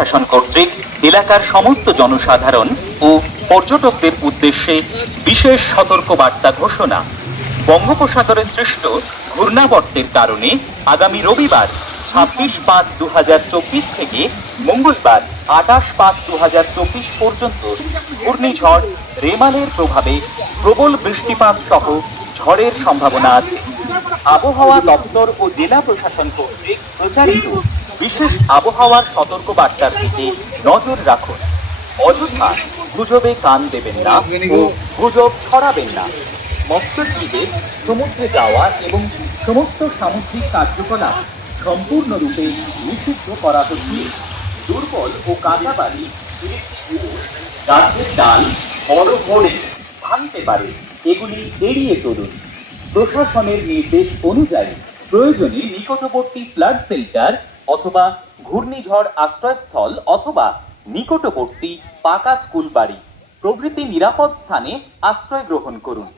প্রশাসন কর্তৃক এলাকার সমস্ত জনসাধারণ ও পর্যটকদের উদ্দেশ্যে বিশেষ সতর্কবার্তা ঘোষণা। বঙ্গোপসাগরে সৃষ্ট ঘূর্ণাবর্তের কারণে আগামী রবিবার 26/5/2024 থেকে মঙ্গলবার 28/5/2024 পর্যন্ত ঘূর্ণিঝড় রেমালের প্রভাবে প্রবল বৃষ্টিপাত সহ ঝড়ের সম্ভাবনা আছে। আবহাওয়া দপ্তর ও জেলা প্রশাসন কর্তৃক প্রচারিত বিশেষ আবহাওয়ার সতর্কবার্তার দিকে নজর রাখুন। অযথা গুজবে কান দেবেন না ও গুজব ছড়াবেন না। মৎস্যজীবীদের সমুদ্রে যাওয়া এবং সমস্ত সামুদ্রিক কার্যকলাপ সম্পূর্ণরূপে নিষিদ্ধ করা হচ্ছে। দুর্বল ও কাঁচা বাড়ি, গাছের ডাল বড় হয়ে ভাঙতে পারে, এগুলি এড়িয়ে চলুন। প্রশাসনের নির্দেশ অনুযায়ী প্রয়োজনে নিকটবর্তী ফ্লাড শেল্টার অথবা ঘূর্ণিঝড় আশ্রয়স্থল অথবা নিকটবর্তী পাকা স্কুল বাড়ি প্রভৃতি নিরাপদ স্থানে আশ্রয় গ্রহণ করুন।